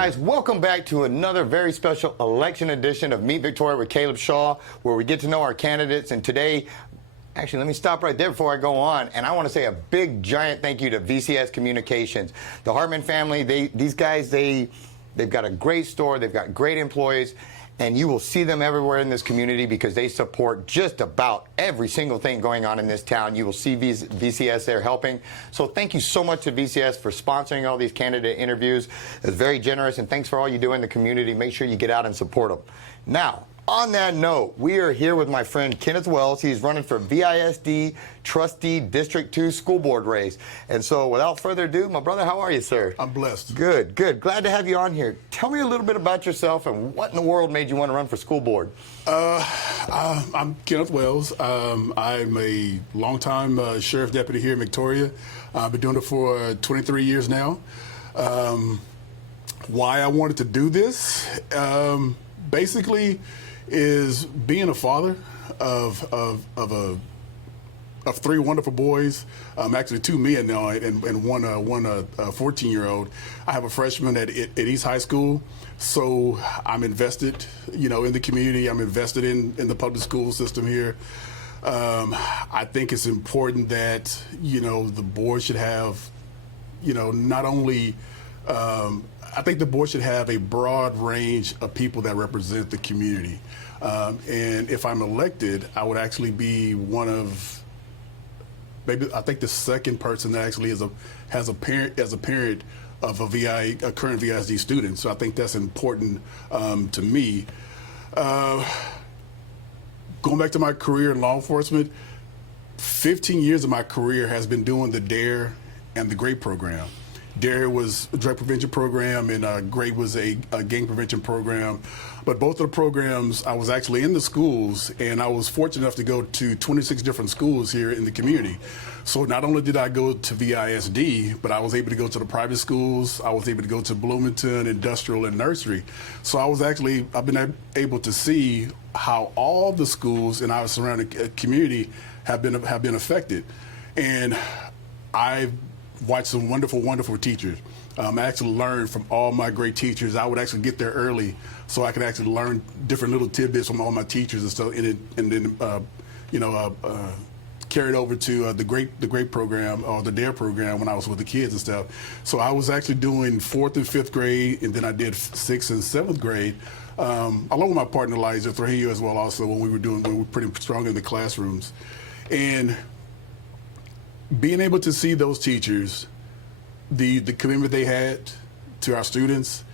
Guys, welcome back to another very special election edition of Meet Victoria with Caleb Shaw, where we get to know our candidates. And today, actually, let me stop right there before I go on. And I want to say a big, giant thank you to VCS Communications. The Hartman family, these guys, they've got a great store. They've got great employees. And you will see them everywhere in this community because they support just about every single thing going on in this town. You will see VCS there helping. So thank you so much to VCS for sponsoring all these candidate interviews. It's very generous, and thanks for all you do in the community. Make sure you get out and support them. Now, on that note, we are here with my friend Kenneth Wells. He's running for VISD Trustee District 2 School Board race. And so without further ado, my brother, how are you, sir? I'm blessed. Good, good. Glad to have you on here. Tell me a little bit about yourself and what in the world made you want to run for school board? I'm Kenneth Wells. I'm a longtime sheriff deputy here in Victoria. I've been doing it for 23 years now. Why I wanted to do this, basically, is being a father of three wonderful boys, actually two men now, and one 14-year-old. I have a freshman at East High School, so I'm invested, in the community. I'm invested in the public school system here. I think it's important that the board should have, not only. I think the board should have a broad range of people that represent the community. And if I'm elected, I would actually be one of, maybe I think the second person that actually has a parent of a current VISD student. So I think that's important to me. Going back to my career in law enforcement, 15 years of my career has been doing the DARE and the GREAT program. DARE was a drug prevention program, and GREAT was a gang prevention program. But both of the programs, I was actually in the schools, and I was fortunate enough to go to 26 different schools here in the community. So not only did I go to VISD, but I was able to go to the private schools. I was able to go to Bloomington, Industrial, and Nursery. So I've been able to see how all the schools in our surrounding community have been affected. And I've watched some wonderful, wonderful teachers. I actually learned from all my great teachers. I would actually get there early so I could actually learn different little tidbits from all my teachers and stuff, and then carried over to the GREAT program or the DARE program when I was with the kids and stuff. So I was actually doing 4th and 5th grade, and then I did 6th and 7th grade, along with my partner Liza Trujillo as well. Also, when we were pretty strong in the classrooms, and being able to see those teachers, the commitment they had to our students,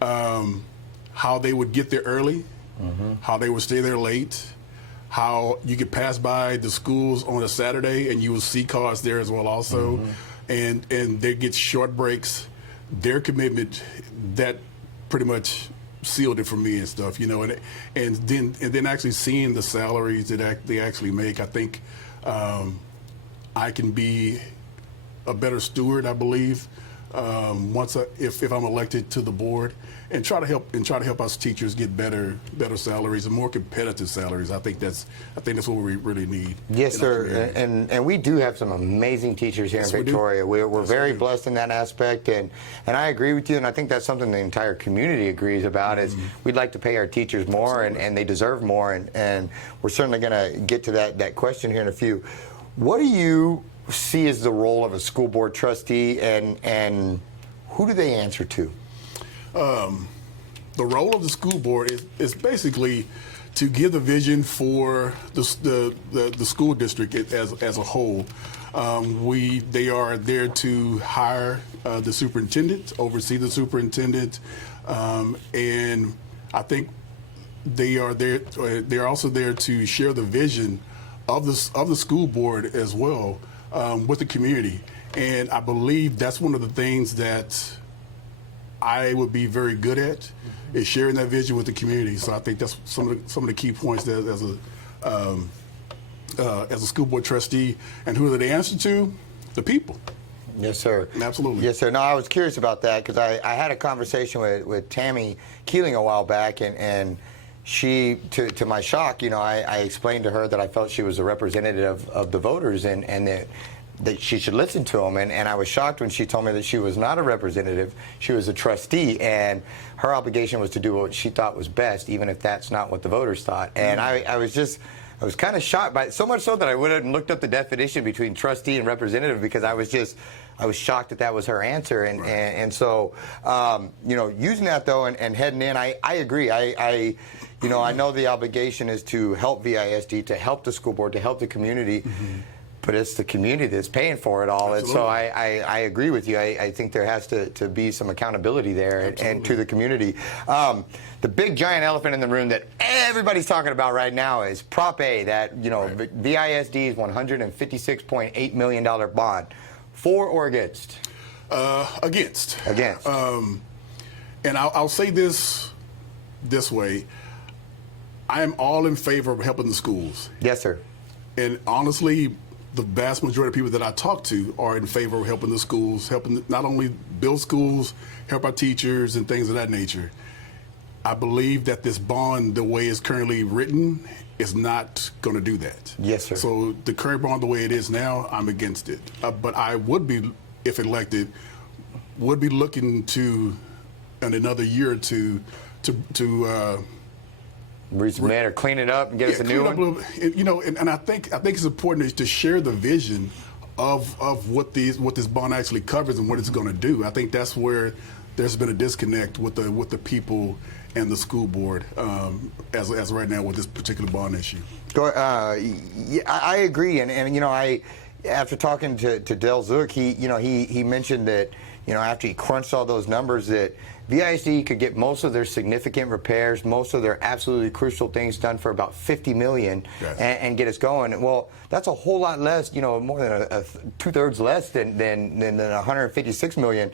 how they would get there early, how they would stay there late, how you could pass by the schools on a Saturday and you would see cars there as well also, and they get short breaks. Their commitment, that pretty much sealed it for me and stuff, and then actually seeing the salaries that they actually make, I think I can be a better steward, I believe, if I'm elected to the board, and try to help us teachers get better salaries and more competitive salaries. I think that's what we really need. Yes, sir. And we do have some amazing teachers here in Victoria. We're very blessed in that aspect, and I agree with you, and I think that's something the entire community agrees about. Is we'd like to pay our teachers more, and they deserve more, and we're certainly going to get to that question here in a few. What do you see as the role of a school board trustee, and who do they answer to? The role of the school board is basically to give the vision for the school district as a whole. They are there to hire the superintendent, oversee the superintendent, and I think they are there. They're also there to share the vision of the school board as well with the community, and I believe that's one of the things that I would be very good at, is sharing that vision with the community. So I think that's some of the key points that as a school board trustee. And who do they answer to? The people. Yes, sir. Absolutely. Yes, sir. No, I was curious about that because I had a conversation with Tammy Keeling a while back, and she, to my shock, I explained to her that I felt she was a representative of the voters, and that that she should listen to them. And I was shocked when she told me that she was not a representative, she was a trustee, and her obligation was to do what she thought was best, even if that's not what the voters thought. And I was kind of shocked by it, so much so that I went and looked up the definition between trustee and representative, because I was shocked that that was her answer. And so, you know, using that though and heading in, I agree. You know, I know the obligation is to help VISD, to help the school board, to help the community. But it's the community that's paying for it all. Absolutely. And so I agree with you. I think there has to be some accountability there and to the community. The big giant elephant in the room that everybody's talking about right now is Prop A, that, you know, VISD's $156.8 million bond. For or against? Against. Against. And I'll say this way. I am all in favor of helping the schools. Yes, sir. And honestly, the vast majority of people that I talk to are in favor of helping the schools, helping not only build schools, help our teachers and things of that nature. I believe that this bond, the way it's currently written, is not going to do that. Yes, sir. So the current bond, the way it is now, I'm against it. But I would be, if elected, would be looking to, in another year or two, to matter, clean it up and get us a new one. You know, and I think it's important to share the vision of what this bond actually covers and what it's going to do. I think that's where there's been a disconnect with the people and the school board as right now with this particular bond issue. Yeah, I agree, and you know, after talking to Del Zook, he mentioned that, you know, after he crunched all those numbers, that VISD could get most of their significant repairs, most of their absolutely crucial things done for about $50 million, yes, and get us going. Well, that's a whole lot less, you know, more than two-thirds less than $156 million.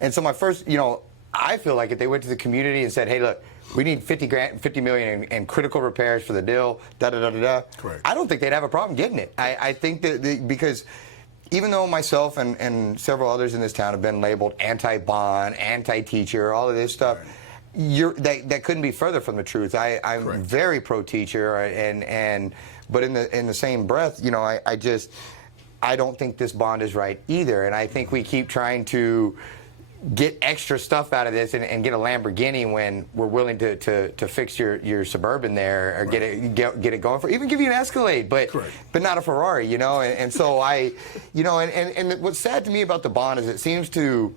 And so my first, you know, I feel like if they went to the community and said, hey, look, we need $50 million in critical repairs for the deal, da-da-da-da-da, correct, I don't think they'd have a problem getting it. I think that because even though myself and several others in this town have been labeled anti-bond, anti-teacher, all of this stuff, right, that couldn't be further from the truth. I'm correct, very pro-teacher, but in the same breath, you know, I don't think this bond is right either, and I think we keep trying to get extra stuff out of this and get a Lamborghini when we're willing to fix your Suburban there, or right, get it going for, even give you an Escalade, but not a Ferrari, you know. And so you know, and what's sad to me about the bond is it seems to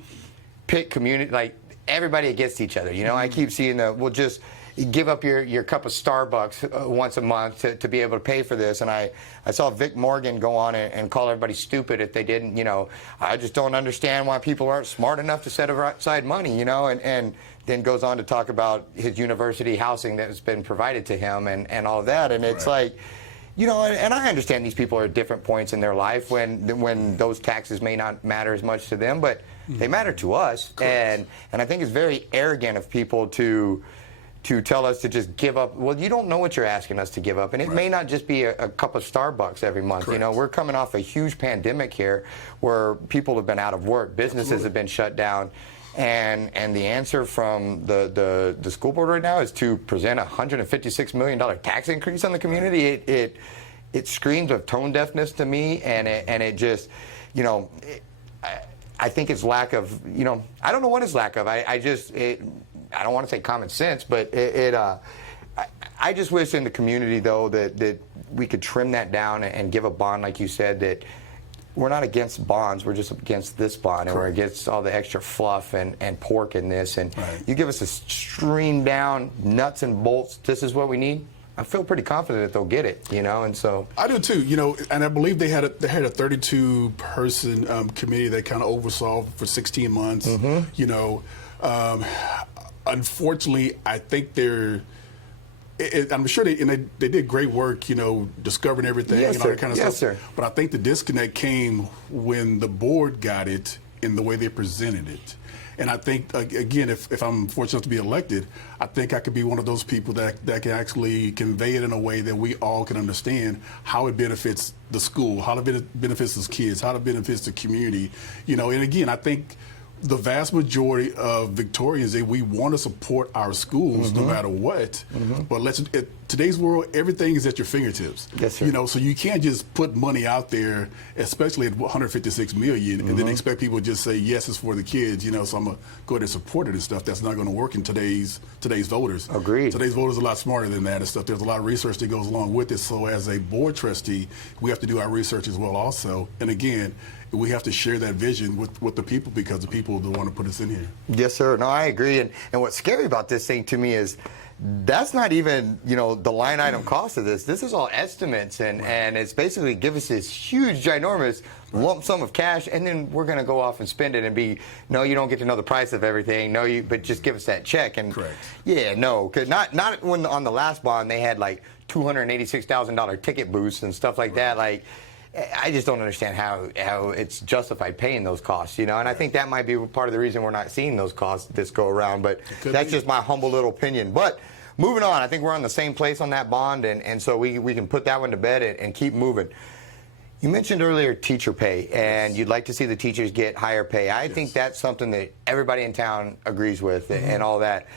pit community, like everybody against each other. You know, I keep seeing we'll just give up your cup of Starbucks once a month to be able to pay for this. And I saw Vic Morgan go on and call everybody stupid if they didn't, you know, I just don't understand why people aren't smart enough to set aside money, you know, and then goes on to talk about his university housing that has been provided to him and all of that. And it's like, you know, and I understand these people are at different points in their life when those taxes may not matter as much to them, but they matter to us. And I think it's very arrogant of people to tell us to just give up. Well, you don't know what you're asking us to give up, and it may not just be a cup of Starbucks every month. You know, we're coming off a huge pandemic here where people have been out of work, businesses have been shut down, and the answer from the school board right now is to present a $156 million tax increase on the community. It screams of tone deafness to me, and it just, you know, I think it's lack of, you know, I don't know what it's lack of. I don't want to say common sense, but I just wish in the community, though, that we could trim that down and give a bond, like you said, that we're not against bonds, we're just against this bond, and we're against all the extra fluff and pork in this. And you give us a stream down, nuts and bolts, this is what we need, I feel pretty confident that they'll get it, you know, and so. I do too, you know, and I believe they had a 32-person committee that kind of oversaw for 16 months, you know. Unfortunately, I think I'm sure they did great work, you know, discovering everything and all that kind of stuff. Sir. But I think the disconnect came when the board got it in the way they presented it. And I think, again, if I'm fortunate to be elected, I think I could be one of those people that can actually convey it in a way that we all can understand how it benefits the school, how it benefits the kids, how it benefits the community. You know, and again, I think the vast majority of Victorians, we want to support our schools no matter what, but today's world, everything is at your fingertips. Yes, sir. You know, so you can't just put money out there, especially at 156 million, and then expect people to just say, yes, it's for the kids, you know, so I'm going to go ahead and support it and stuff. That's not going to work in today's voters. Agreed. Today's voters are a lot smarter than that and stuff. There's a lot of research that goes along with it. So as a board trustee, we have to do our research as well also. And again, we have to share that vision with the people, because the people are the one to put us in here. Yes, sir. No, I agree. And what's scary about this thing to me is that's not even, you know, the line item cost of this. This is all estimates, and it's basically give us this huge, ginormous lump sum of cash, and then we're going to go off and spend it and be, no, you don't get to know the price of everything. No, but just give us that check. And correct. Yeah, no, cause not when on the last bond they had like $286,000 ticket booths and stuff like that. Like, I just don't understand how it's justified paying those costs, you know, and I think that might be part of the reason we're not seeing those costs this go around, but that's just my humble little opinion. But moving on, I think we're on the same place on that bond, and so we can put that one to bed and keep moving. You mentioned earlier teacher pay, and you'd like to see the teachers get higher pay. I think that's something that everybody in town agrees with and all that.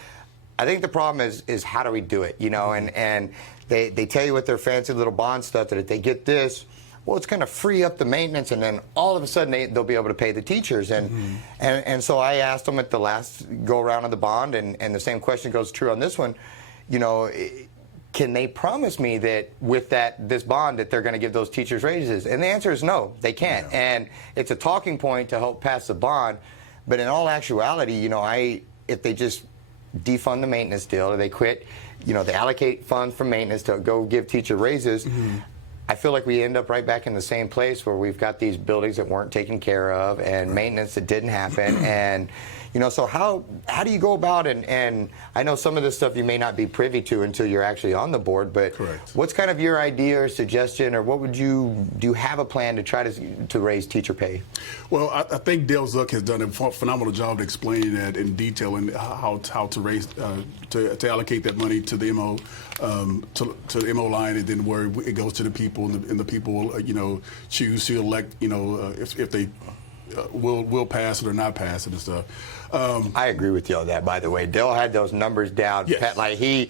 I think the problem is how do we do it, you know, and they tell you with their fancy little bond stuff that if they get this, well, it's going to free up the maintenance, and then all of a sudden they'll be able to pay the teachers. And so I asked them at the last go around of the bond, and the same question goes true on this one. You know, can they promise me that with this bond that they're going to give those teachers raises? And the answer is no, they can't. No. And it's a talking point to help pass the bond, but in all actuality, you know, if they just defund the maintenance deal, or they quit, you know, they allocate funds for maintenance to go give teacher raises. I feel like we end up right back in the same place where we've got these buildings that weren't taken care of and maintenance that didn't happen. And, you know, so how do you go about it? And I know some of this stuff you may not be privy to until you're actually on the board, but correct. What's kind of your idea or suggestion, or what would do you have a plan to try to raise teacher pay? Well, I think Dale Zuck has done a phenomenal job of explaining that in detail, and how to raise to allocate that money to the MO to the MO line, and then where it goes to the people, and the people you know, choose to elect, you know, if they will pass it or not pass it and stuff. I agree with you on that, by the way. Dale had those numbers down. Yes. Like he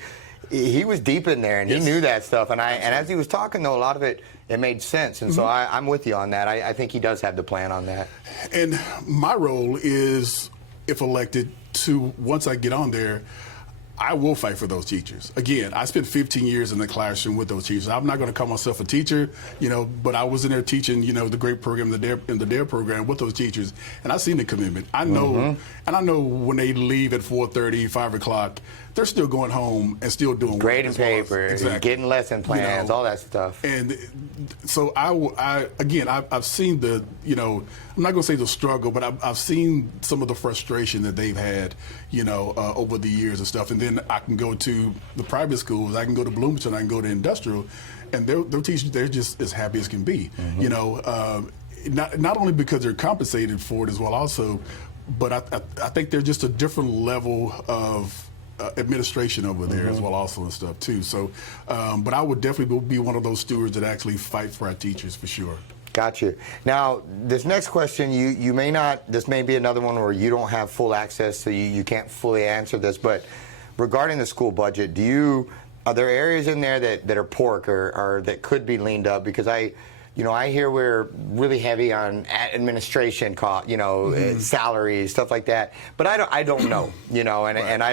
was deep in there, and he knew that stuff. And as he was talking, though, a lot of it made sense. And so I'm with you on that. I think he does have the plan on that. And my role is, if elected, to, once I get on there, I will fight for those teachers. Again, I spent 15 years in the classroom with those teachers. I'm not going to call myself a teacher, you know, but I was in there teaching, you know, the great program, in the DARE program with those teachers, and I've seen the commitment. I know, and I know when they leave at 4:30, 5 o'clock, they're still going home and still doing grading paper, exactly. Getting lesson plans, you know, all that stuff. And so I've seen the, you know, I'm not going to say the struggle, but I've seen some of the frustration that they've had, you know, over the years and stuff. And then I can go to the private schools, I can go to Bloomington, I can go to industrial, and their teachers, they're just as happy as can be, you know, not only because they're compensated for it as well also, but I think they're just a different level of administration over there as well also and stuff too. So, but I would definitely be one of those stewards that actually fight for our teachers for sure. Got you. Now, this next question, you may not, this may be another one where you don't have full access, so you can't fully answer this, but regarding the school budget, are there areas in there that are pork or that could be leaned up? Because I hear we're really heavy on administration cost, you know, salaries, stuff like that. But I don't know, you know, and, right. and I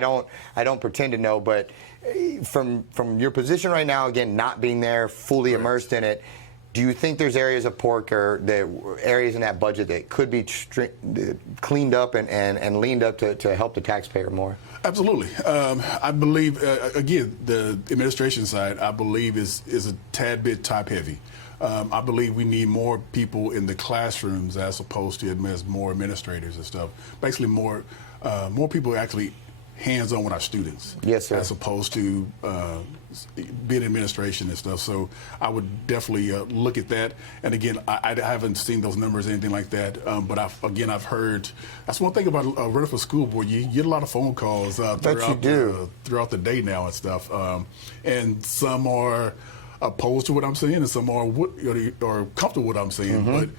don't pretend to know. But from your position right now, again, not being there, fully immersed in it, do you think there's areas of pork or areas in that budget that could be cleaned up and leaned up to help the taxpayer more? Absolutely. I believe, again, the administration side, I believe is a tad bit top heavy. I believe we need more people in the classrooms as opposed to more administrators and stuff. Basically, more people actually hands-on with our students. Yes, sir. As opposed to being administration and stuff. So I would definitely look at that. And again, I haven't seen those numbers or anything like that. But I've heard. That's one thing about running for school board. You get a lot of phone calls throughout the day now and stuff. And some are opposed to what I'm saying, and some are comfortable with what I'm saying. But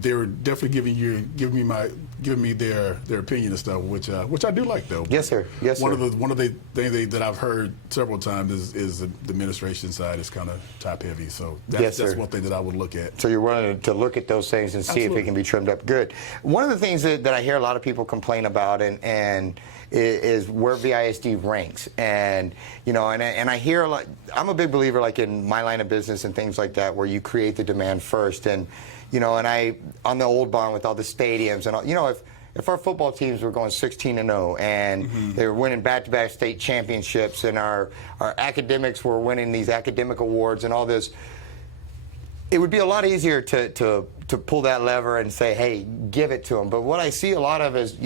they're definitely giving me their opinion and stuff, which I do like though. Yes, sir. Yes, one sir. One of the things that I've heard several times is the administration side is kind of top heavy. So that's one thing that I would look at. So you're willing to look at those things and see if it can be trimmed up. Good. One of the things that I hear a lot of people complain about and is where VISD ranks, and and I hear a lot. I'm a big believer, like in my line of business and things like that, where you create the demand first, and I on the old bond with all the stadiums and all, if our football teams were going 16-0 and they were winning back-to-back state championships, and our academics were winning these academic awards and all this, it would be a lot easier to pull that lever and say, hey, give it to them. But what I see a lot of is,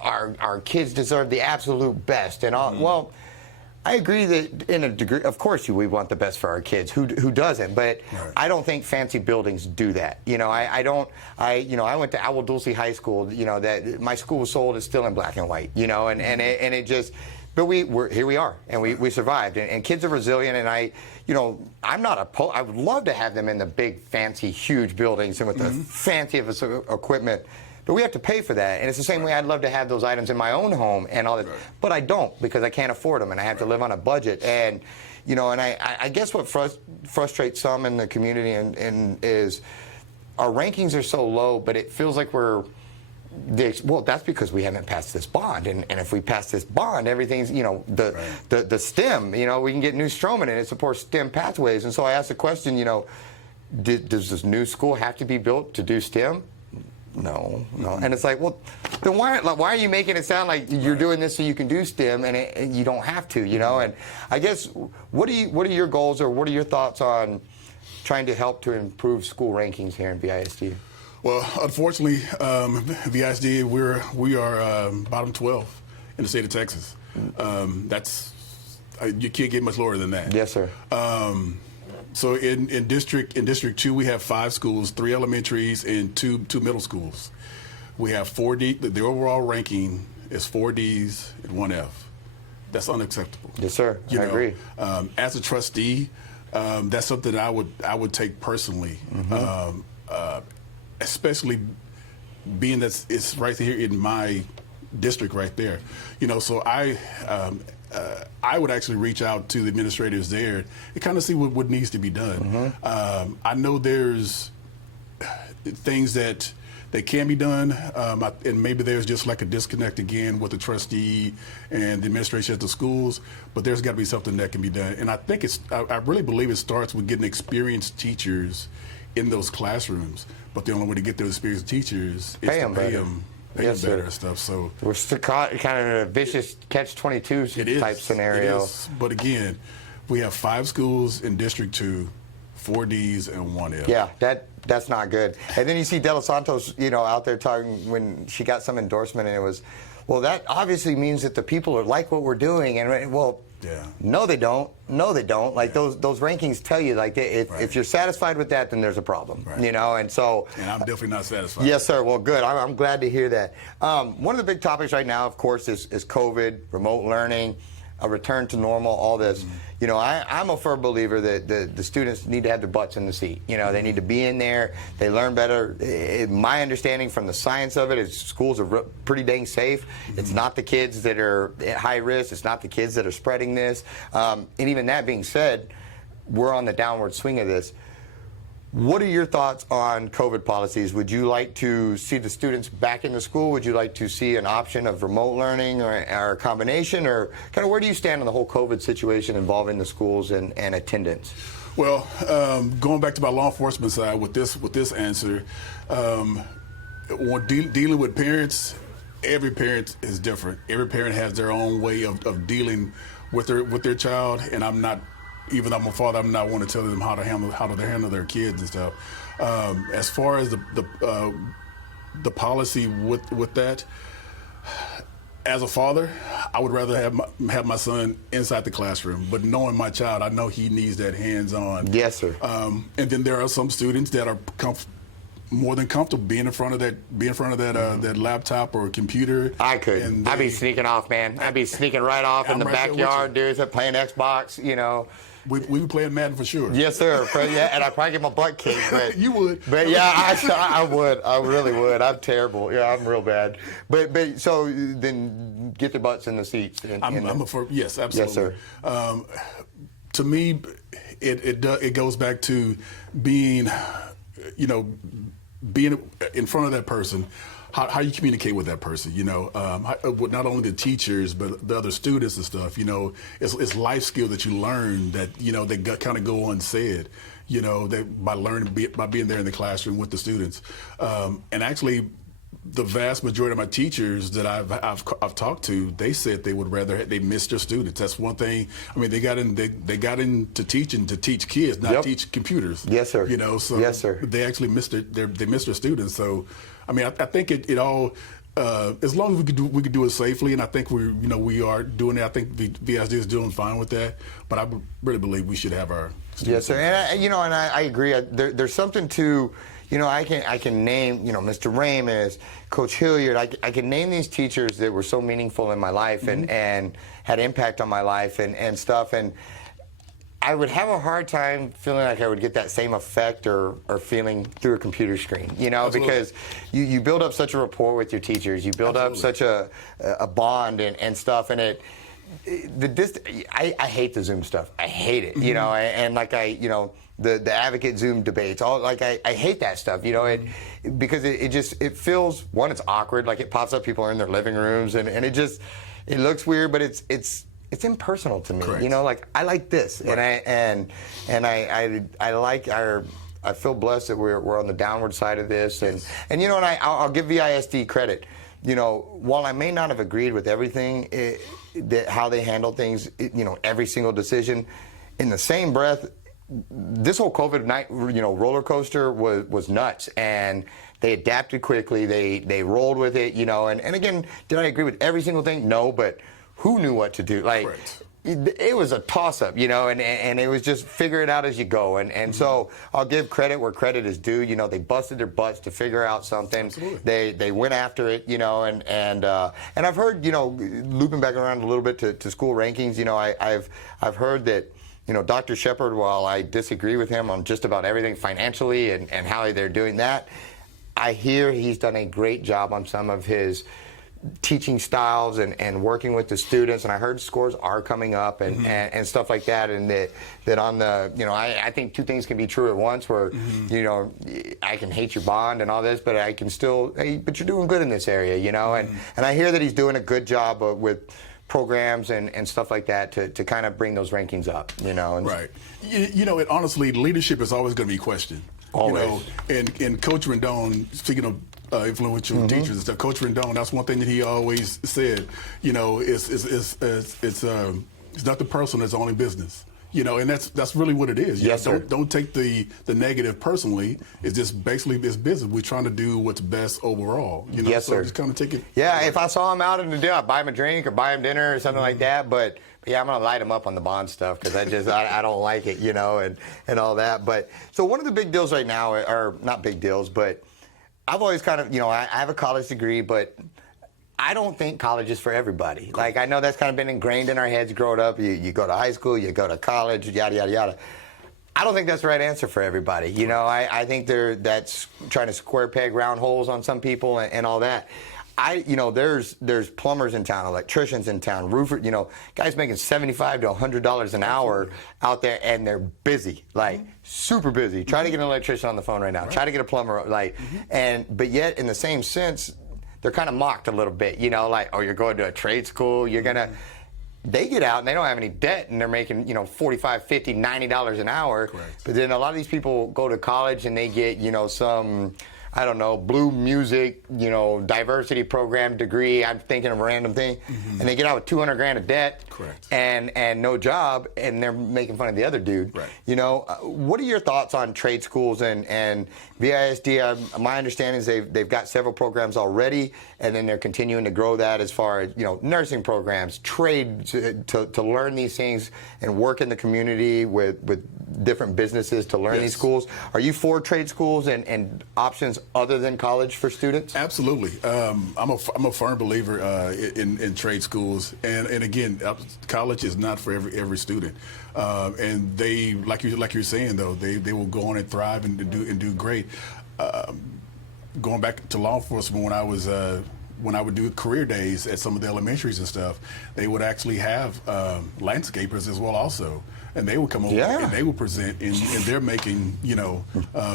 our kids deserve the absolute best. And well, I agree that in a degree, of course, we want the best for our kids. Who doesn't? But right. I don't think fancy buildings do that. I went to Agua Dulce High School. That my school was sold. It's still in black and white. And it just. But we're here. We are, and we survived. And kids are resilient. And I'm not I would love to have them in the big, fancy, huge buildings and with the fanciest equipment. But we have to pay for that. And it's the same way I'd love to have those items in my own home and all that. Right. But I don't, because I can't afford them, and I have to live on a budget. And I guess what frustrates some in the community and is our rankings are so low, but it feels like well, that's because we haven't passed this bond, and if we pass this bond, everything's the STEM, we can get new Stroman, and it supports STEM pathways. And so I asked the question, does this new school have to be built to do STEM? No. And it's like, well, then why are you making it sound like you're doing this so you can do STEM, and you don't have to, And I guess what are your goals, or what are your thoughts on trying to help to improve school rankings here in VISD? Well, unfortunately, VISD, we are bottom 12 in the state of Texas. You can't get much lower than that. Yes, sir. So in District 2, we have 5 schools, 3 elementaries, and two middle schools. We have 4D. The overall ranking is 4 Ds and 1 F. That's unacceptable. Yes, sir. I agree. As a trustee, that's something that I would take personally. Especially being that it's right here in my district right there. So I would actually reach out to the administrators there and kind of see what needs to be done. I know there's things that can be done, and maybe there's just like a disconnect again with the trustee and the administration at the schools, but there's got to be something that can be done. And I think I really believe it starts with getting experienced teachers in those classrooms, but the only way to get those experienced teachers is to pay them better and stuff. So we're still caught kind of in a vicious catch-22 type scenario. It is. But again, we have 5 schools in District 2, 4 Ds and 1 F. Yeah, that's not good. And then you see De Los Santos, out there talking when she got some endorsement, and it was, well, that obviously means that the people are like what we're doing, and well. Yeah. No, they don't. Like those rankings tell you, like if you're satisfied with that, then there's a problem. Right. And so. And I'm definitely not satisfied. Yes, sir. Well, good. I'm glad to hear that. One of the big topics right now, of course, is COVID, remote learning, a return to normal, all this. I'm a firm believer that the students need to have their butts in the seat. They need to be in there. They learn better. My understanding from the science of it is schools are pretty dang safe. It's not the kids that are at high risk. It's not the kids that are spreading this. And even that being said, we're on the downward swing of this. What are your thoughts on COVID policies? Would you like to see the students back in the school? Would you like to see an option of remote learning or a combination? Or kind of where do you stand on the whole COVID situation involving the schools and attendance? Well, going back to my law enforcement side with this answer, when dealing with parents, every parent is different. Every parent has their own way of dealing with their child, and I'm not. Even though I'm a father, I'm not want to tell them how to handle their kids and stuff. As far as the policy with that, as a father, I would rather have my son inside the classroom. But knowing my child, I know he needs that hands-on. Yes, sir. And then there are some students that are more than comfortable being in front of that that laptop or computer. I could. I'd be sneaking off, man. I'd be sneaking right off in the backyard, dudes, playing Xbox, you know. We be playing Madden for sure. Yes, sir. Yeah, and I'd probably get my butt kicked. But, you would. But yeah, I would. I really would. I'm terrible. Yeah, I'm real bad. But so then get the butts in the seats. Yes, absolutely. Yes, sir. To me, it goes back to being, being in front of that person. How you communicate with that person, not only the teachers but the other students and stuff. It's life skill that you learn that they kind of go unsaid. By being there in the classroom with the students, and actually, the vast majority of my teachers that I've talked to, they said they missed their students. That's one thing. I mean, they got into teaching to teach kids, not teach computers. Yes, sir. So yes, sir. They actually missed their students. So, I mean, I think it all. As long as we could do it safely, and I think we are doing it. I think VISD is doing fine with that. But I really believe we should have our students. Yes, sir. And I agree. There's something to. I can name, Mr. Ramis, Coach Hilliard. I can name these teachers that were so meaningful in my life and had impact on my life and stuff. And I would have a hard time feeling like I would get that same effect or feeling through a computer screen, Absolutely. Because you build up such a rapport with your teachers. You build up such a bond and stuff. And I hate the Zoom stuff. I hate it, the advocate Zoom debates, I hate that stuff, because it feels, one, it's awkward, like it pops up, people are in their living rooms, and it looks weird, but it's impersonal to me. Correct. I like this, right. and I feel blessed that we're on the downward side of this, and I'll give VISD credit. While I may not have agreed with everything, how they handle things, every single decision, in the same breath, this whole COVID roller coaster was nuts, and they adapted quickly. They rolled with it, and again, did I agree with every single thing? No, but who knew what to do? It was a toss-up, and it was just figure it out as you go. And so I'll give credit where credit is due. They busted their butts to figure out something. Absolutely. They went after it, and I've heard, looping back around a little bit to school rankings, I've heard that, Dr. Shepard, while I disagree with him on just about everything financially and how they're doing that, I hear he's done a great job on some of his teaching styles and working with the students, and I heard scores are coming up and stuff like that, and that on the, I think two things can be true at once, where, I can hate your bond and all this, but I can still, hey, but you're doing good in this area, and I hear that he's doing a good job with programs and stuff like that to kind of bring those rankings up, Right. And honestly, leadership is always going to be questioned. Always. And Coach Rendon, speaking of influential teachers and stuff, Coach Rendon, that's one thing that he always said, it's not the person, it's only business. And that's really what it is. Yes, sir. Don't take the negative personally. It's just basically it's business. We're trying to do what's best overall. Yes, so sir. Just kind of take it. Yeah, if I saw him out in the day, I'd buy him a drink or buy him dinner or something like that. But yeah, I'm gonna light him up on the bond stuff because I don't like it, and all that. But so one of the big deals right now, or not big deals, but I've always kind of, I have a college degree, but I don't think college is for everybody. Like, I know that's kind of been ingrained in our heads growing up. You go to high school, you go to college, yada, yada, yada. I don't think that's the right answer for everybody. I think that's trying to square peg round holes on some people and all that. There's plumbers in town, electricians in town, roofer, guys making $75 to $100 an hour out there, and they're busy, super busy. Try to get an electrician on the phone right now. Try to get a plumber, but yet in the same sense, they're kind of mocked a little bit, oh, you're going to a trade school, you're gonna. They get out and they don't have any debt, and they're making, $45, $50, $90 an hour. Correct. But then a lot of these people go to college and they get, some I don't know, blue music, you know, diversity program degree. I'm thinking of a random thing, and they get out with 200 grand of debt, Correct. and no job, and they're making fun of the other dude. Right. You know, what are your thoughts on trade schools and VISD? My understanding is they've got several programs already, and then they're continuing to grow that as far as, you know, nursing programs, trade to learn these things and work in the community with different businesses to learn Yes. these schools. Are you for trade schools and options other than college for students? Absolutely. I'm a firm believer in trade schools, and again, college is not for every student. And they, like you're saying though, they will go on and thrive and do great. Going back to law enforcement, when I would do career days at some of the elementaries and stuff, they would actually have landscapers as well also. And they would come over and they would present, and they're making, you know,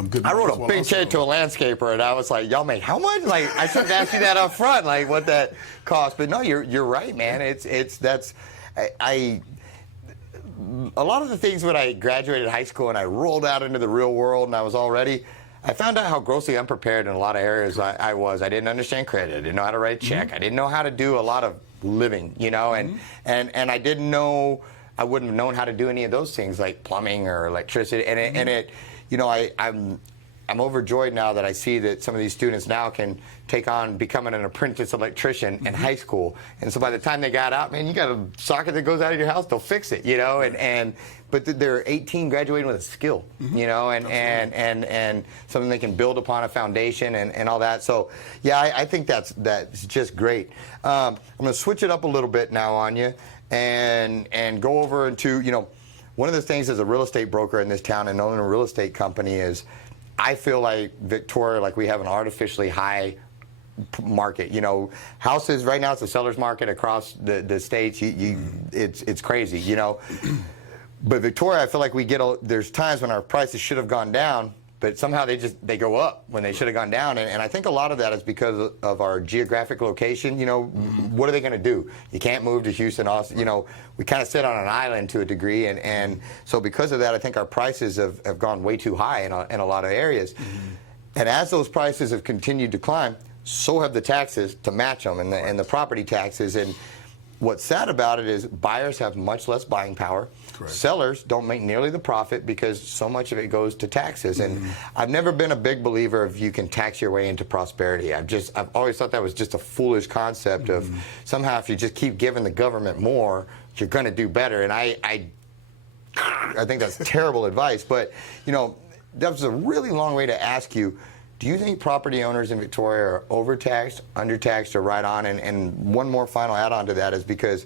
good. I wrote a big check to a landscaper, and I was like, "Y'all make how much?" Like, I should have asked you that up front, like what that cost. But no, you're right, man. A lot of the things when I graduated high school and I rolled out into the real world and I was all ready, I found out how grossly unprepared in a lot of areas I was. I didn't understand credit. I didn't know how to write a check. I didn't know how to do a lot of living, you know, and I didn't know. I wouldn't have known how to do any of those things like plumbing or electricity. And it, you know, I'm overjoyed now that I see that some of these students now can take on becoming an apprentice electrician in high school. And so by the time they got out, man, you got a socket that goes out of your house, they'll fix it, you know. But they're 18, graduating with a skill, you know, and something they can build upon a foundation and all that. So yeah, I think that's just great. I'm going to switch it up a little bit now on you. And go over into, you know, one of the things as a real estate broker in this town and owning a real estate company is I feel like Victoria, like we have an artificially high market. You know, houses right now, it's a seller's market across the states. It's crazy, you know. But Victoria, I feel like there's times when our prices should have gone down, but somehow they go up when they should have gone down. And I think a lot of that is because of our geographic location. You know, what are they going to do? You can't move to Houston, Austin. You know, we kind of sit on an island to a degree. And so because of that, I think our prices have gone way too high in a lot of areas. And as those prices have continued to climb, so have the taxes to match them and the property taxes. And what's sad about it is buyers have much less buying power. Correct. Sellers don't make nearly the profit because so much of it goes to taxes. And I've never been a big believer of you can tax your way into prosperity. I've always thought that was just a foolish concept of somehow if you just keep giving the government more, you're going to do better. And I think that's terrible advice. But, you know, that was a really long way to ask you, do you think property owners in Victoria are overtaxed, undertaxed, or right on? And one more final add-on to that is because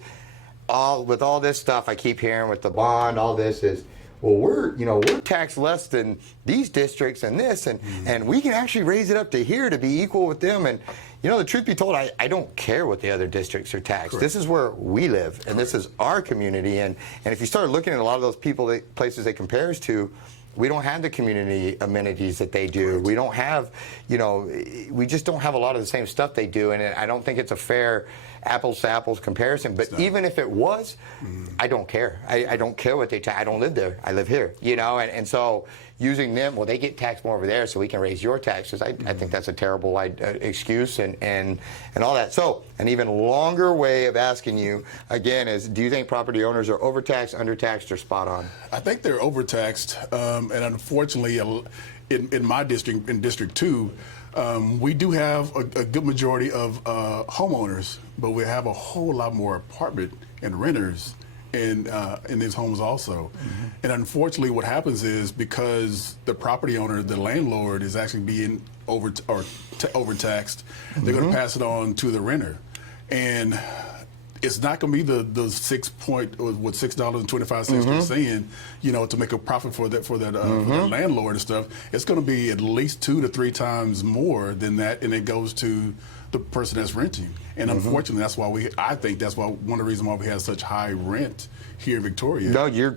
with all this stuff I keep hearing with the bond, all this is, well, we're taxed less than these districts and this, and we can actually raise it up to here to be equal with them. And, you know, the truth be told, I don't care what the other districts are taxed. Correct. This is where we live, and this is our community. And if you start looking at a lot of those places they compares to, we don't have the community amenities that they do. Correct. We don't have, you know, we just don't have a lot of the same stuff they do. And I don't think it's a fair apples to apples comparison. But even if it was, I don't care. I don't care what they tax. I don't live there. I live here, you know. And so using them, well, they get taxed more over there, so we can raise your taxes. I think that's a terrible excuse and all that. So an even longer way of asking you, again, is do you think property owners are overtaxed, undertaxed, or spot on? I think they're overtaxed. And unfortunately, in my district, in District 2, we do have a good majority of homeowners, but we have a whole lot more apartment and renters in these homes also. And unfortunately, what happens is because the property owner, the landlord, is actually being overtaxed, they're going to pass it on to the renter. And it's not going to be the $6.25 they're saying, you know, to make a profit for that landlord and stuff. It's going to be at least 2 to 3 times more than that, and it goes to the person that's renting. And unfortunately, that's why I think that's why one of the reasons why we have such high rent here in Victoria. No,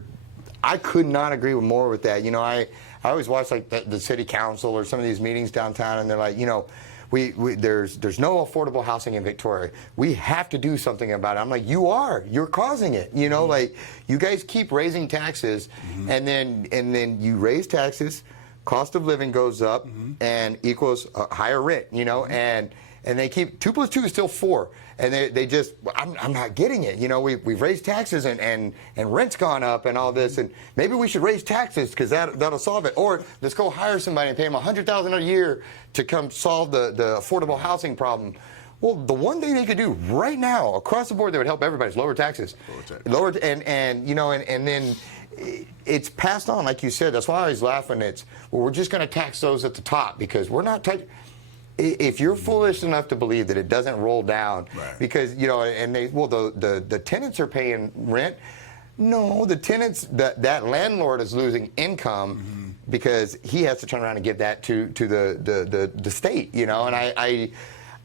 I could not agree more with that. You know, I always watch like the city council or some of these meetings downtown, and they're like, you know, there's no affordable housing in Victoria. We have to do something about it. I'm like, you're causing it. You know, like you guys keep raising taxes, and then you raise taxes, cost of living goes up and equals higher rent, you know, and they keep 2 plus 2 is still 4, and they just I'm not getting it, you know. We've raised taxes and rent's gone up and all this, and maybe we should raise taxes because that'll solve it, or let's go hire somebody and pay them $100,000 a year to come solve the affordable housing problem. Well, the one thing they could do right now across the board that would help everybody is lower taxes. And you know, and then it's passed on, like you said. That's why I was laughing. We're just going to tax those at the top because we're not touching. If you're foolish enough to believe that it doesn't roll down, because, you know, and the tenants are paying rent. No, the tenants, that landlord is losing income because he has to turn around and give that to the state, you know. And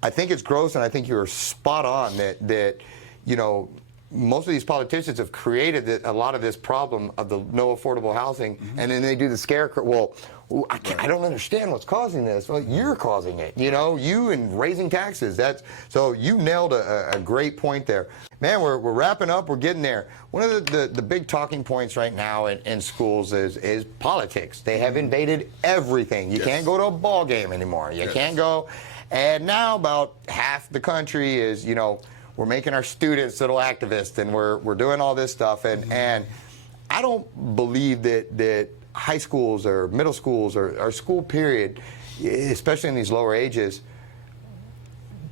I think it's gross, and I think you're spot on that you know, most of these politicians have created a lot of this problem of the no affordable housing, and then they do the scarecrow. Well, I don't understand what's causing this. Well, you're causing it, you know, you and raising taxes. So you nailed a great point there. Man, we're wrapping up. We're getting there. One of the big talking points right now in schools is politics. They have invaded everything. You can't go to a ball game anymore. You can't go. And now about half the country is, you know, we're making our students little activists, and we're doing all this stuff. And I don't believe that high schools or middle schools or school period, especially in these lower ages,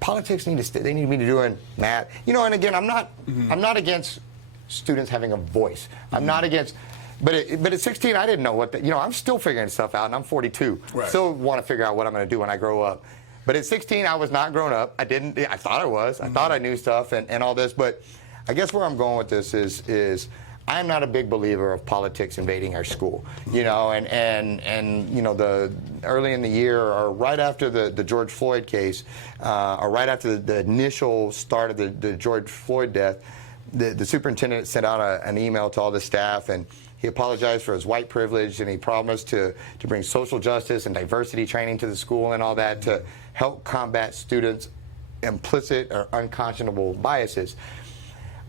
politics need to they need to be doing math. You know, and again, I'm not against students having a voice. I'm not against, but at 16, I didn't know you know, I'm still figuring stuff out, and I'm 42. Still want to figure out what I'm going to do when I grow up. But at 16, I was not grown up. I thought I was. I thought I knew stuff and all this. But I guess where I'm going with this is I'm not a big believer of politics invading our school. You know, and you know, the early in the year or right after the George Floyd case, or right after the initial start of the George Floyd death, the superintendent sent out an email to all the staff, and he apologized for his white privilege, and he promised to bring social justice and diversity training to the school and all that to help combat students' implicit or unconscionable biases.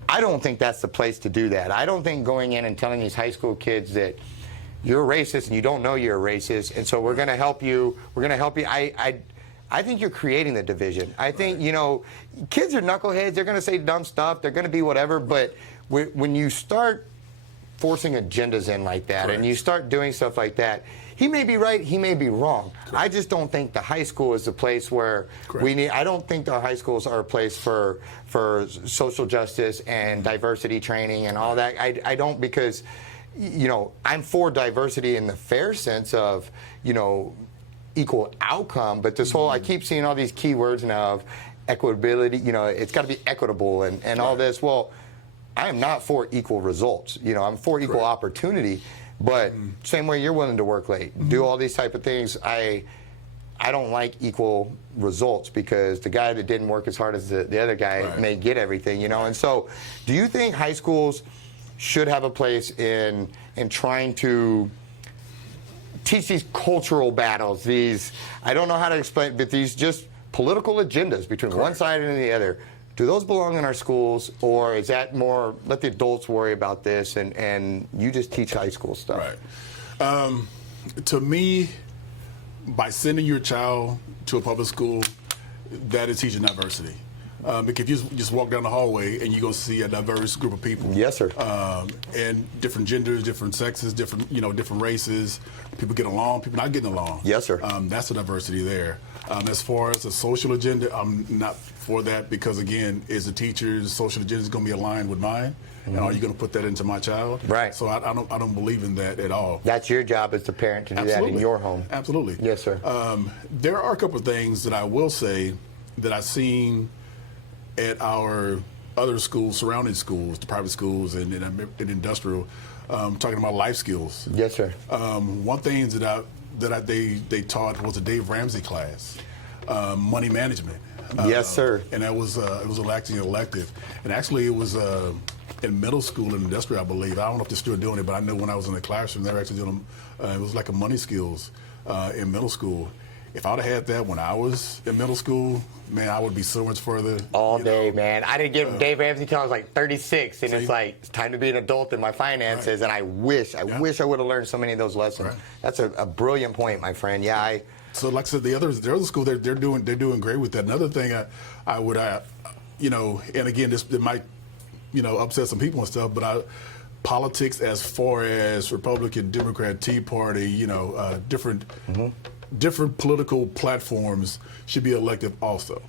I don't think that's the place to do that. I don't think going in and telling these high school kids that you're a racist and you don't know you're a racist, and so we're going to help you. We're going to help you. I think you're creating the division. I think, you know, kids are knuckleheads. They're going to say dumb stuff. They're going to be whatever. But when you start forcing agendas in like that, and you start doing stuff like that, he may be right, he may be wrong. I just don't think the high school is the place where we need. I don't think our high schools are a place for social justice and diversity training and all that. I don't, because, you know, I'm for diversity in the fair sense of, you know, equal outcome, but this whole, I keep seeing all these keywords now of equitability, you know, it's got to be equitable and all this. Well, I am not for equal results. You know, I'm for equal opportunity, but same way you're willing to work late, do all these type of things. I don't like equal results, because the guy that didn't work as hard as the other guy may get everything, you know. And so, do you think high schools should have a place in trying to teach these cultural battles, these, I don't know how to explain, but these just political agendas between one side and the other? Do those belong in our schools, or is that more let the adults worry about this and you just teach high school stuff? To me, by sending your child to a public school, that is teaching diversity. Because if you just walk down the hallway and you're going to see a diverse group of people. Yes, sir. And different genders, different sexes, different races. People get along, people not getting along. Yes, sir. That's the diversity there. As far as the social agenda, I'm not for that, because, again, as a teacher's social agenda is going to be aligned with mine. And are you going to put that into my child? Right. So I don't believe in that at all. That's your job as the parent to do that in your home. Absolutely. Yes, sir. There are a couple of things that I will say that I've seen at our other schools, surrounding schools, the private schools and industrial, talking about life skills. Yes, sir. One thing they taught was a Dave Ramsey class, money management. Yes, sir. And that was it was an elective, and actually it was in middle school and industrial, I believe. I don't know if they're still doing it, but I know when I was in the classroom, they were actually doing it was like a money skills in middle school. if I'd have had that when I was in middle school, man, I would be so much further. All day, man. I didn't get Dave Ramsey till I was like 36, and it's like, it's time to be an adult in my finances, and I wish I would have learned so many of those lessons. Right. That's a brilliant point, my friend. Yeah, So like I said, the other school, they're doing great with that. Another thing I would, and again, this it might, upset some people and stuff, but politics as far as Republican, Democrat, Tea Party, different political platforms should be elective also.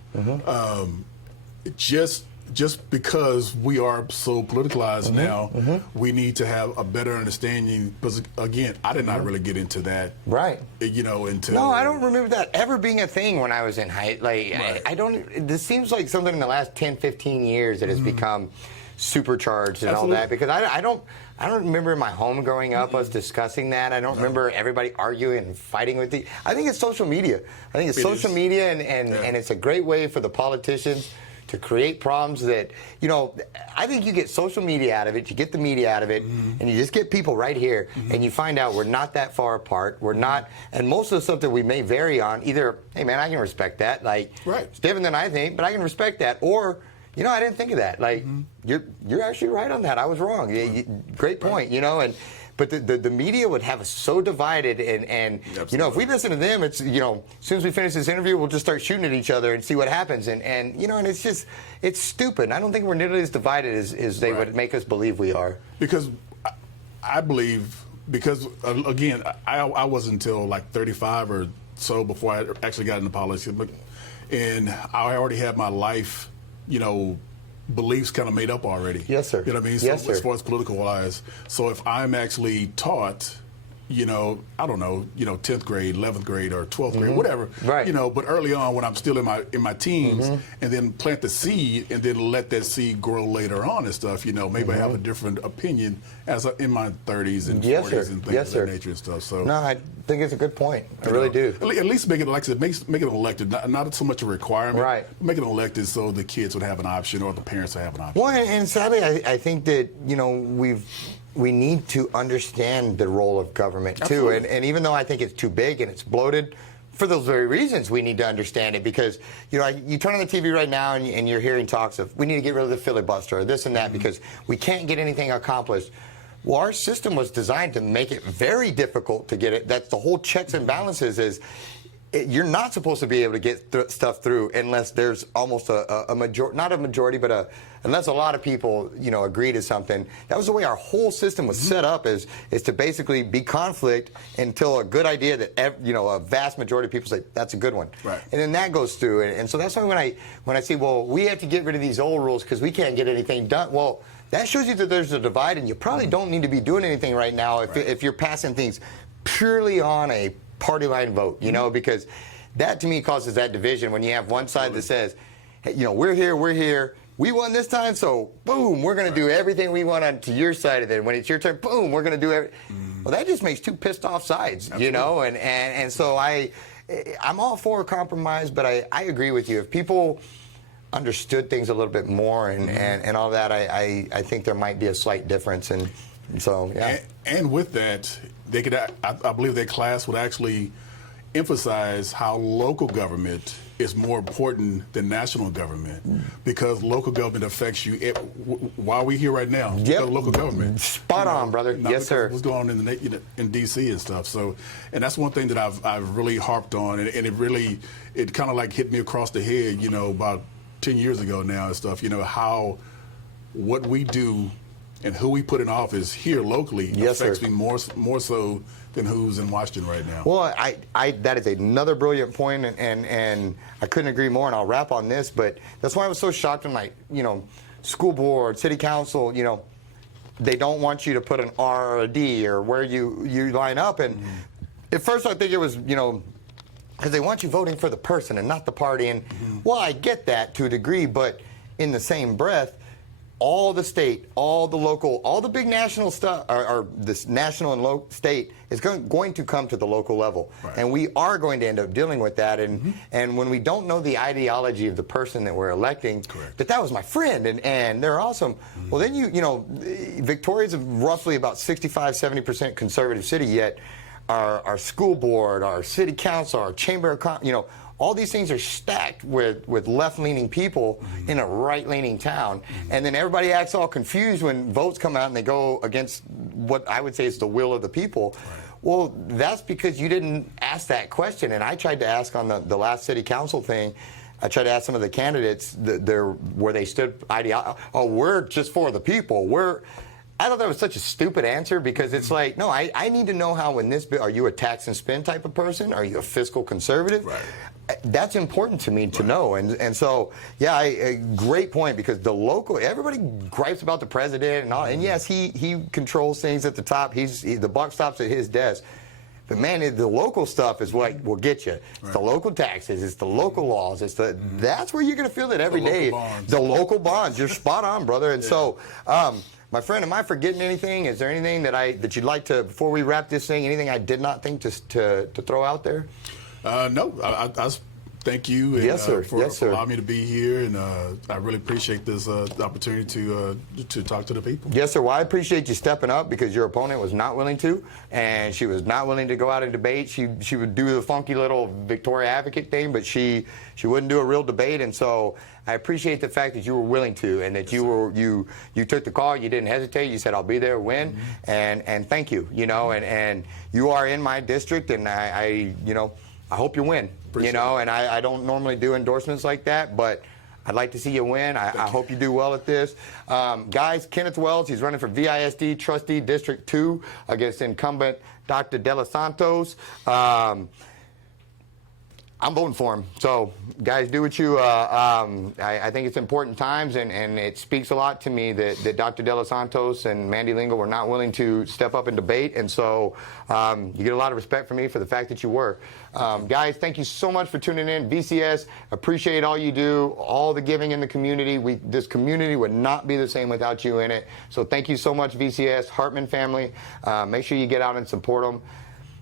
Just because we are so politicalized now, we need to have a better understanding. Because again, I did not really get into that. Right. Until. No, I don't remember that ever being a thing when I was in high. Like, right. I don't. This seems like something in the last 10, 15 years that has become supercharged and Absolutely. all that. Because I don't remember in my home growing up us discussing that. I don't remember everybody arguing and fighting with the. I think it's social media. I think it's social media, and it's a great way for the politicians to create problems that, I think you get social media out of it, you get the media out of it, and you just get people right here, and you find out we're not that far apart. We're not, and most of the stuff that we may vary on, either, hey man, I can respect that, like, it's different than I think, but I can respect that, or, I didn't think of that. Like, you're actually right on that. I was wrong. Great point, But the media would have us so divided, and if we listen to them, it's, as soon as we finish this interview, we'll just start shooting at each other and see what happens. And it's just, it's stupid. I don't think we're nearly as divided as they would make us believe we are. Because I believe, again, I wasn't until like 35 or so before I actually got into politics. And I already had my life, beliefs kind of made up already. Yes, sir. You know what I mean? Yes, so sir. As far as political wise. So if I'm actually taught, I don't know, 10th grade, 11th grade, or 12th grade, whatever. Right. But early on when I'm still in my teens, and then plant the seed and then let that seed grow later on and stuff, maybe I have a different opinion in my 30s and 40s and things of that nature and stuff. So no, I think it's a good point. I really do. At least make it, like I said, make it elected, not so much a requirement. Right. Make it elected so the kids would have an option or the parents would have an option. Well, and sadly, I think that, we need to understand the role of government, too. And even though I think it's too big and it's bloated, for those very reasons, we need to understand it. Because, you turn on the TV right now and you're hearing talks of, we need to get rid of the filibuster or this and that because we can't get anything accomplished. Well, our system was designed to make it very difficult to get it. That's the whole checks and balances is, you're not supposed to be able to get stuff through unless there's almost a majority, not a majority, but unless a lot of people, agree to something. That was the way our whole system was set up, is to basically be conflict until a good idea that a vast majority of people say that's a good one, right. And then that goes through, and so that's why when I see, well, we have to get rid of these old rules because we can't get anything done. Well, that shows you that there's a divide, and you probably don't need to be doing anything right now if you're passing things purely on a party line vote, because that to me causes that division when you have one side that says, hey, we're here, we won this time, so boom, we're going to do everything we want on to your side of it. When it's your turn, boom, we're going to do everything. Well, that just makes two pissed off sides, and so I'm all for a compromise, but I agree with you. If people understood things a little bit more and all that, I think there might be a slight difference, and so yeah. And with that, they could, I believe that class would actually emphasize how local government is more important than national government, because local government affects you while we're here right now. Yep. Local government. Spot on, brother. Yes, sir. What's going on in D.C. and stuff. So, and that's one thing that I've really harped on, and it kind of like hit me across the head, about 10 years ago now and stuff. How what we do and who we put in office here locally affects me more so than who's in Washington right now. Well, that is another brilliant point, and I couldn't agree more, and I'll wrap on this, but that's why I was so shocked when, school board, city council, they don't want you to put an R or a D or where you line up, and at first I think it was, because they want you voting for the person and not the party, and well, I get that to a degree, but in the same breath, all the state, all the local, all the big national stuff, or this national and state is going to come to the local level. Right. And we are going to end up dealing with that. And when we don't know the ideology of the person that we're electing, that was my friend and they're awesome. Well, then Victoria's roughly about 65, 70% conservative city, yet our school board, our city council, our chamber of commerce, all these things are stacked with left-leaning people in a right-leaning town. And then everybody acts all confused when votes come out and they go against what I would say is the will of the people. Well, that's because you didn't ask that question. And I tried to ask on the last city council thing, I tried to ask some of the candidates where they stood, we're just for the people. I thought that was such a stupid answer because it's like, no, I need to know how in this bill, are you a tax and spend type of person? Are you a fiscal conservative? Right. That's important to me to know. And so, yeah, great point, because everybody gripes about the president and all. And yes, he controls things at the top. The buck stops at his desk. But man, the local stuff is what will get you. It's the local taxes. It's the local laws. That's where you're going to feel it every day. The local bonds. You're spot on, brother. And so, my friend, am I forgetting anything? Is there anything that you'd like to, before we wrap this thing, anything I did not think to throw out there? No, I thank you and, yes, sir. For allowing me to be here, and I really appreciate this opportunity to talk to the people. Yes, sir. Well, I appreciate you stepping up, because your opponent was not willing to, and she was not willing to go out and debate. She would do the funky little Victoria Advocate thing, but she wouldn't do a real debate. And so I appreciate the fact that you were willing to, and that you took the call. You didn't hesitate. You said, "I'll be there, win," and thank you. And you are in my district, and I hope you win. And I don't normally do endorsements like that, but I'd like to see you win. I hope you do well at this. Guys, Kenneth Wells, he's running for VISD Trustee District 2 against incumbent Dr. De Los Santos. I'm voting for him. So, guys, do what you. I think it's important times, and it speaks a lot to me that Dr. De Los Santos and Mandy Lingle were not willing to step up and debate. And so, you get a lot of respect from me for the fact that you were. Guys, thank you so much for tuning in. VCS, appreciate all you do, all the giving in the community. This community would not be the same without you in it. So, thank you so much, VCS, Hartman family. Make sure you get out and support them,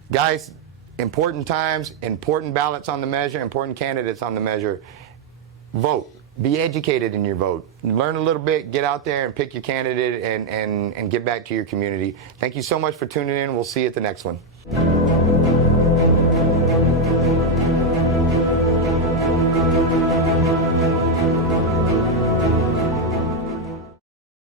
guys. Important times, important ballots on the measure, important candidates on the measure. Vote. Be educated in your vote. Learn a little bit, get out there and pick your candidate and give back to your community. Thank you so much for tuning in. We'll see you at the next one.